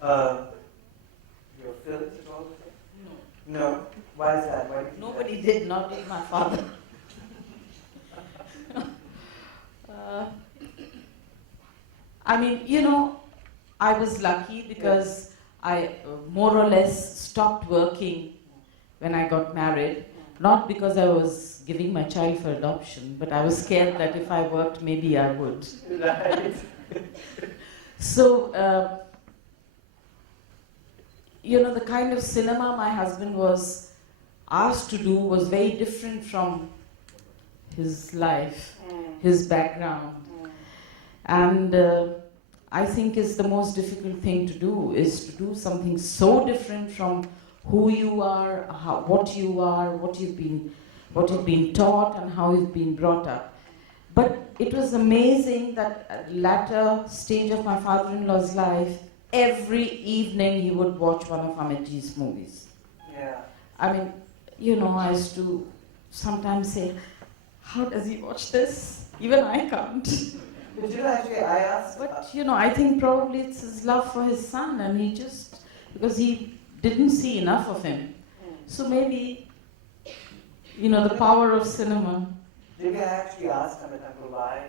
Uh, your films at all? No. No? Why is that? Why did Nobody did, not even my father. I mean, you know, I was lucky because I more or less stopped working when I got married. Not because I was giving my child for adoption, but I was scared that if I worked, maybe I would. Right. So, you know, the kind of cinema my husband was asked to do was very different from his life, his background. And I think is the most difficult thing to do, is to do something so different from who you are, what you are, what you've been taught, and how you've been brought up. But it was amazing that at the latter stage of my father-in-law's life, every evening he would watch one of Amitji's movies. Yeah. I mean, you know, I used to sometimes say, how does he watch this? Even I can't. But you know, actually, I asked... But, you know, I think probably it's his love for his son, and he just, because he didn't see enough of him. So maybe, you know, the power of cinema. Maybe I actually asked Amit Uncle why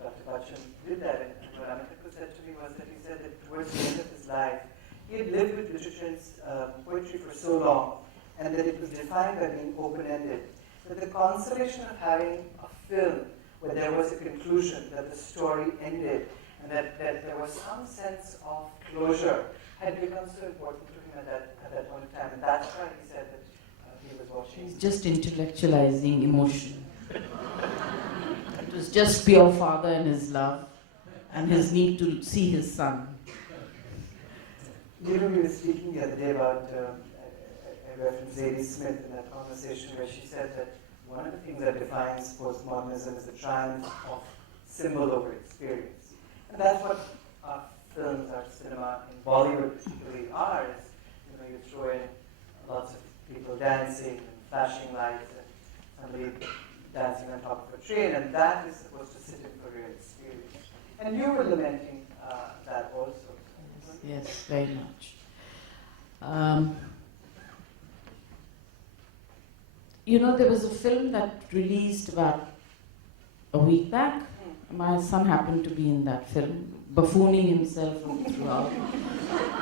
Dr. Bachchan did that, and what Amit Uncle said to me was that he said that towards the end of his life, he had lived with literature and poetry for so long, and that it was defined by being open-ended, that the consolation of having a film where there was a conclusion, that the story ended, and that there was some sense of closure, had become so important to him at that point of time. And that's why he said that he was watching. He's just intellectualizing emotion. It was just pure father and his love, and his need to see his son. You know, we were speaking the other day about, I referenced Zadie Smith in that conversation where she said that one of the things that defines postmodernism is the triumph of symbol over experience. And that's what our films, our cinema in Bollywood particularly are, is, you know, you throw in lots of people dancing and flashing lights and somebody dancing on top of a train, and that is supposed to sit in for real experience. And you were lamenting that also. Yes, very much. You know, there was a film that released about a week back. My son happened to be in that film, buffooning himself throughout.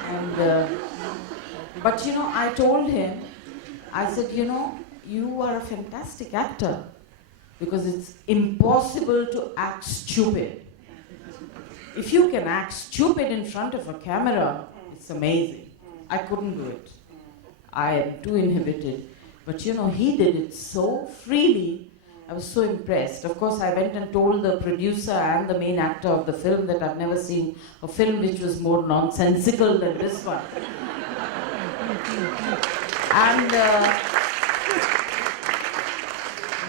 And, but you know, I told him, I said, you know, you are a fantastic actor because it's impossible to act stupid. If you can act stupid in front of a camera, it's amazing. I couldn't do it. I am too inhibited. But you know, he did it so freely. I was so impressed. Of course, I went and told the producer and the main actor of the film that I've never seen a film which was more nonsensical than this one. And,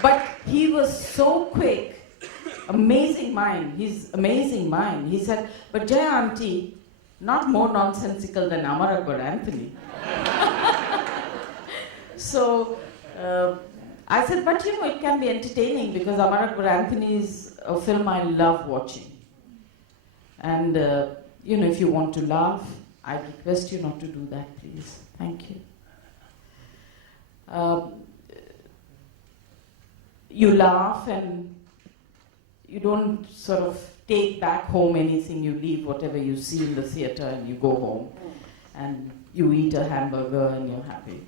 but he was so quick. Amazing mind. He's amazing mind. He said, but Jaya auntie, not more nonsensical than Amar Akbar Anthony. So I said, but you know, it can be entertaining because Amar Akbar Anthony is a film I love watching. And you know, if you want to laugh, I request you not to do that, please. Thank you. You laugh and you don't sort of take back home anything. You leave whatever you see in the theater and you go home and you eat a hamburger and you're happy.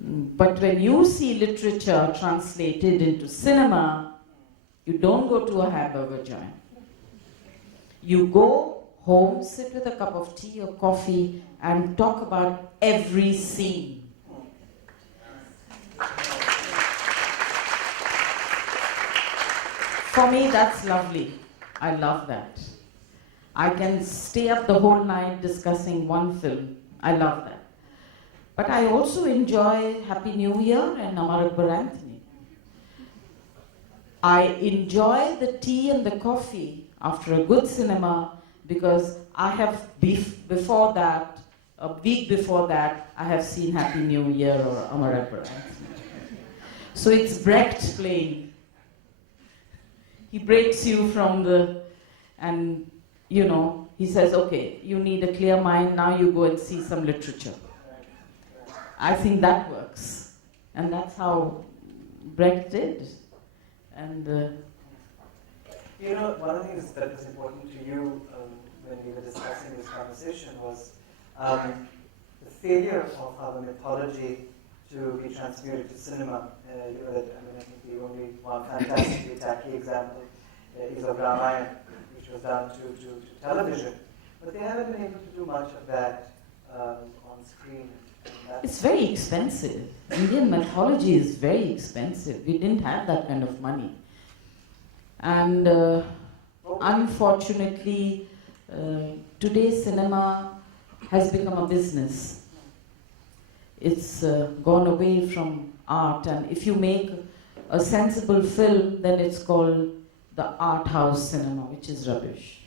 But when you see literature translated into cinema, you don't go to a hamburger joint. You go home, sit with a cup of tea or coffee and talk about every scene. For me, that's lovely. I love that. I can stay up the whole night discussing one film. I love that. But I also enjoy Happy New Year and Amar Akbar Anthony. I enjoy the tea and the coffee after a good cinema because I have before that, a week before that, I have seen Happy New Year or Amar Akbar Anthony. So it's Brecht playing. He breaks you from the, and you know, he says, okay, you need a clear mind, now you go and see some literature. I think that works. And that's how Brecht did. And you know, one of the things that was important to you when we were discussing this conversation was the failure of our mythology to be transmuted to cinema. You know, I think the only one fantastically tacky example is of Ramayana, which was done to television. But they haven't been able to do much of that on screen. It's very expensive. Indian mythology is very expensive. We didn't have that kind of money. And unfortunately, today's cinema has become a business. It's gone away from art, and if you make a sensible film, then it's called the art house cinema, which is rubbish.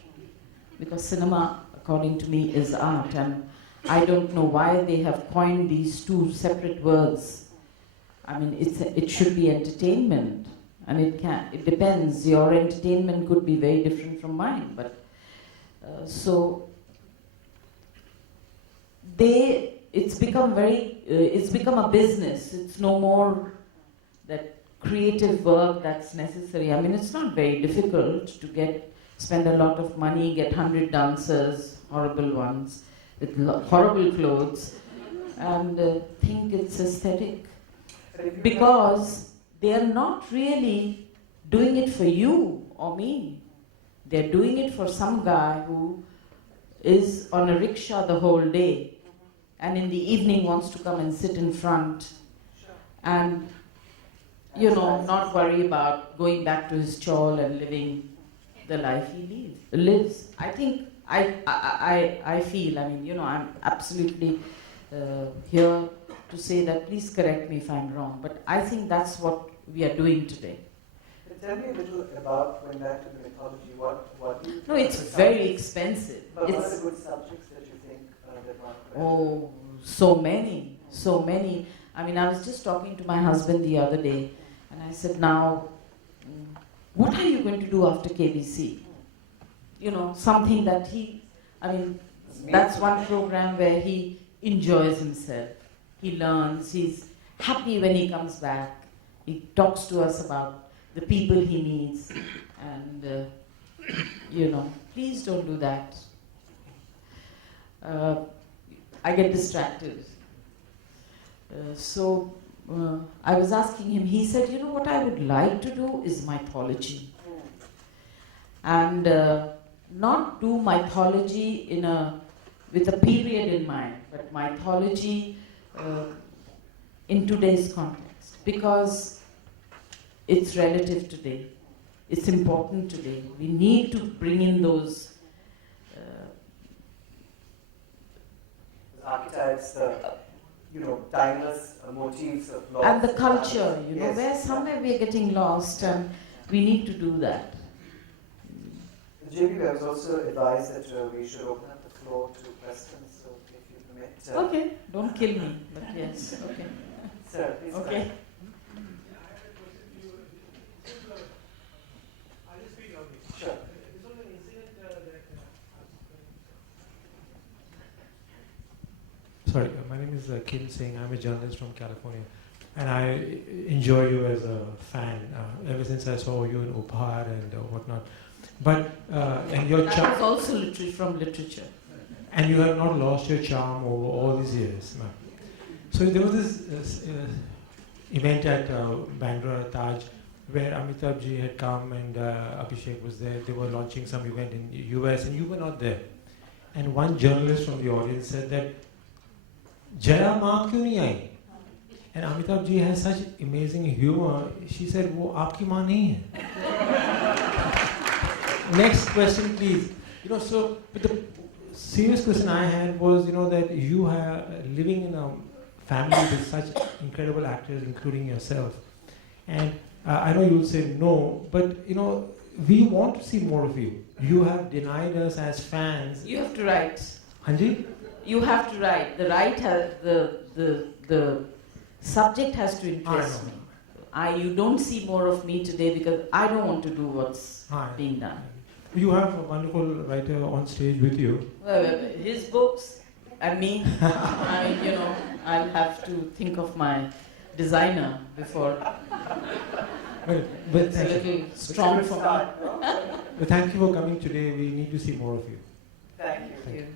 Because cinema, according to me, is art, and I don't know why they have coined these two separate words. I mean, it should be entertainment, and it depends. Your entertainment could be very different from mine, but so it's become a business. It's no more that creative work that's necessary. I mean, it's not very difficult to spend a lot of money, get 100 dancers, horrible ones, with horrible clothes, and think it's aesthetic. Because they are not really doing it for you or me. They're doing it for some guy who is on a rickshaw the whole day and in the evening wants to come and sit in front and, not worry about going back to his chawl and living the life he lives. I think, I feel, I'm absolutely here to say that, please correct me if I'm wrong, but I think that's what we are doing today. Tell me a little about, going back to the mythology, what do you... No, it's very expensive. But what are the good subjects that you think that one could... Oh, so many. I mean, I was just talking to my husband the other day, and I said, now, what are you going to do after KBC? Something that that's one program where he enjoys himself. He learns, he's happy when he comes back. He talks to us about the people he meets, and please don't do that. I get distracted. So I was asking him, he said, what I would like to do is mythology. And not do mythology with a period in mind, but mythology in today's context. Because it's relative today. It's important today. We need to bring in those archetypes, timeless motifs of law. And the culture, yes. Where somewhere we are getting lost, and we need to do that. JB, I was also advised that we should open up the floor to questions, so if you permit. Okay, don't kill me, but yes, okay. Sir, please. Okay. Sure. Sorry, my name is Kim Singh. I'm a journalist from California, and I enjoy you as a fan ever since I saw you in Upahar and whatnot. But and your that was also from literature, and you have not lost your charm over all these years. No. So there was this event at Bandra Taj where Amitabh ji had come and Abhishek was there. They were launching some event in the US, and you were not there. And one journalist from the audience said that, Jaya maa kyun nahi aayi? And Amitabh ji has such amazing humor. She said, wo aapki maa nahi hai. Next question, please. So but the serious question I had was, that you are living in a family with such incredible actors, including yourself. And I know you'll say no, but we want to see more of you. You have denied us as fans. You have to write. Hanji? You have to write. The subject has to interest me. You don't see more of me today because I don't want to do what's being done. You have a wonderful writer on stage with you. His books and me, I'll have to think of my designer before. But It's a thank you. little strong for me. But thank you for coming today. We need to see more of you. Thank you. Thank you.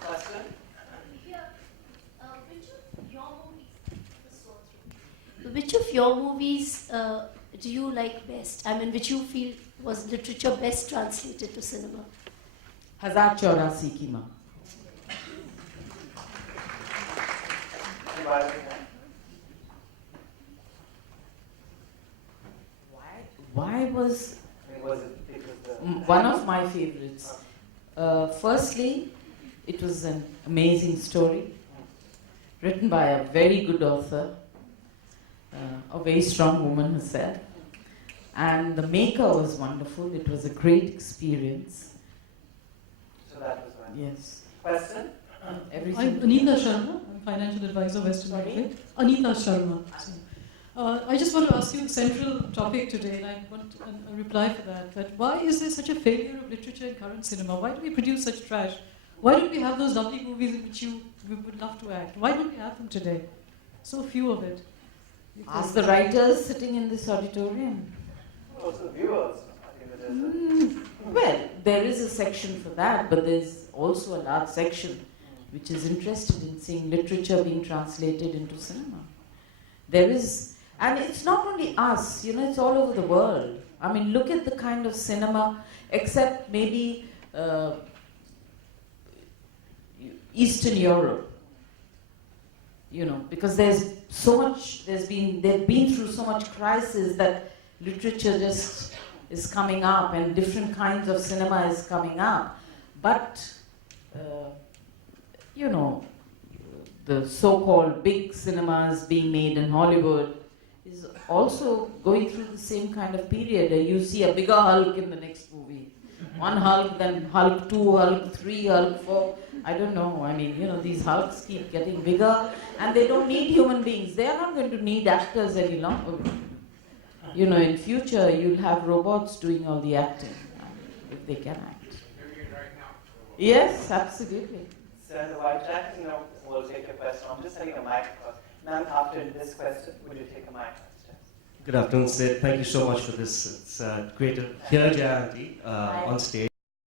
Question? Which of your movies do you like best? I mean, which you feel was literature best translated to cinema? Hazar Chaurasi Ki Maan. Why was one of my favorites? Firstly, it was an amazing story, written by a very good author, a very strong woman herself, and the maker was wonderful. It was a great experience. So that was one. Yes. Question? Everything. I'm Anita Sharma. I'm financial advisor, Western Sorry? Railway. Anita Sharma. I just want to ask you the central topic today, and I want a reply for that. That why is there such a failure of literature in current cinema? Why do we produce such trash? Why don't we have those lovely movies in which we would love to act? Why don't we have them today? So few of it. Ask the writers sitting in this auditorium. Also the viewers. I think that there's Well, there is a section for that, but there's also a large section which is interested in seeing literature being translated into cinema. There is, and it's not only us, it's all over the world. I mean, look at the kind of cinema, except maybe Eastern Europe, because there's so much, they've been through so much crisis that literature just is coming up and different kinds of cinema is coming up. But, the so-called big cinemas being made in Hollywood is also going through the same kind of period. You see a bigger Hulk in the next movie. One Hulk, then Hulk 2, Hulk 3, Hulk 4. I don't know. I mean, these Hulks keep getting bigger and they don't need human beings. They are not going to need actors any longer. In future, you'll have robots doing all the acting, if they can act. Yes, absolutely. Senator White Jackson will take a question. I'm just sending a mic across. Ma'am, after this question, would you take a mic upstairs? Good afternoon, Sid. Thank you so much for this. It's great to hear Jaya on stage.